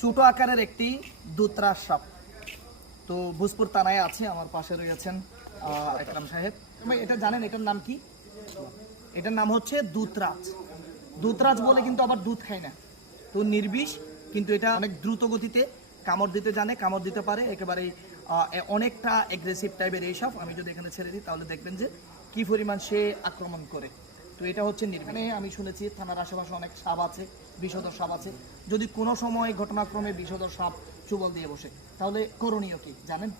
ছোট আকারের একটি দুতরাজ সাপ। তো ভোজপুর থানায় আছে, আমার পাশে রয়েছেন একরাম সাহেব। এটা জানেন এটার নাম কি? এটার নাম হচ্ছে দুতরাজ। দুতরাজ বলে কিন্তু আবার দুধ খায় না, তো নির্বিষ, কিন্তু এটা অনেক দ্রুত গতিতে কামড় দিতে জানে, কামড় দিতে পারে একেবারে অনেকটা অ্যাগ্রেসিভ টাইপের এই সাপ। আমি যদি এখানে ছেড়ে দিই তাহলে দেখবেন যে কি পরিমাণ সে আক্রমণ করে। তো এটা হচ্ছে নির্বিষ। আমি শুনেছি থানার আশেপাশে অনেক সাপ আছে, বিষধর সাপ আছে। যদি কোনো সময় ঘটনাক্রমে বিষধর সাপ চুবল দিয়ে বসে, তাহলে করণীয় কি জানেন?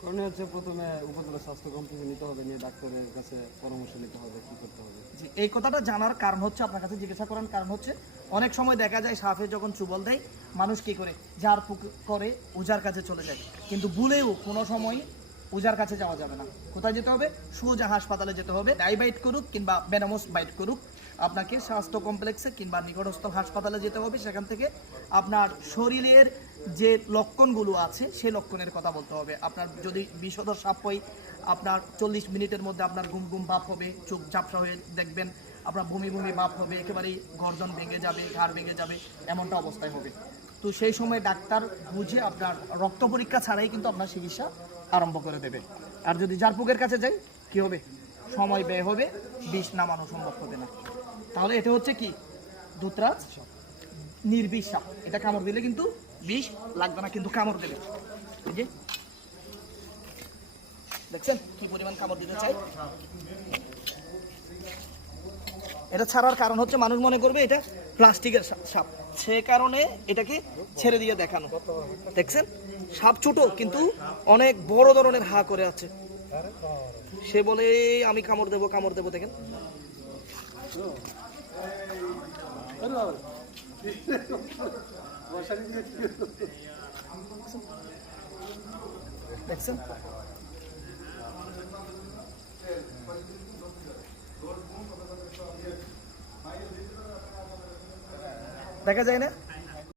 করণীয় হচ্ছে প্রথমে উপজেলা স্বাস্থ্য কমপ্লেক্সে নিতে হবে, নিয়ে ডাক্তারের কাছে পরামর্শ নিতে হবে কি করতে হবে। জি, এই কথাটা জানার কারণ হচ্ছে, আপনার কাছে জিজ্ঞাসা করার কারণ হচ্ছে, অনেক সময় দেখা যায় সাপে যখন চুবল দেয় মানুষ কি করে ঝাড়ফুঁক করে ওঝার কাছে চলে যায়, কিন্তু ভুলেও কোনো সময় ওঝার কাছে যাওয়া যাবে না। কোথায় যেতে হবে? সোজা হাসপাতালে যেতে হবে। ডাই বাইট করুক কিংবা ভেনামাস বাইট করুক, আপনাকে স্বাস্থ্য কমপ্লেক্সে কিংবা নিকটস্থ হাসপাতালে যেতে হবে। সেখান থেকে আপনার শরীরের যে লক্ষণগুলো আছে সেই লক্ষণের কথা বলতে হবে। আপনার যদি বিষধর সাপ হয়, আপনার 40 মিনিটের মধ্যে আপনার ঘুম ঘুম ভাব হবে, চোখ ঝাপসা হয়ে দেখবেন, আপনার বমি বমি ভাব হবে, একেবারেই গর্জন ভেঙে যাবে, ঘাড় ভেঙে যাবে, এমনটা অবস্থায় হবে। তো সেই সময় ডাক্তার বুঝে আপনার রক্ত পরীক্ষা ছাড়াই কিন্তু আপনার চিকিৎসা আরম্ভ করে দেবে। আর যদি ঝাড়ফুঁকের কাছে যাই কি হবে? সময় ব্যয় হবে, বিষ নামানো সম্ভব হবে না। তাহলে এটা হচ্ছে কি? দুতরাজ নির্বিষ সাপ। এটা কামড় দিলে কিন্তু বিষ লাগবে না, কিন্তু কামড় দেবে। এই যে দেখছেন কি পরিমাণ কামড় দিতে চাই। এটা ছাড়ার কারণ হচ্ছে মানুষ মনে করবে এটা প্লাস্টিকের সাপ, সে কারণে এটাকে ছেড়ে দিয়ে দেখানো। দেখছেন সাপ ছোট কিন্তু অনেক বড় ধরনের হা করে আছে। সে বলে আমি কামড় দেবো, কামড় দেবো। দেখেন দেখছেন দেখা যায় না।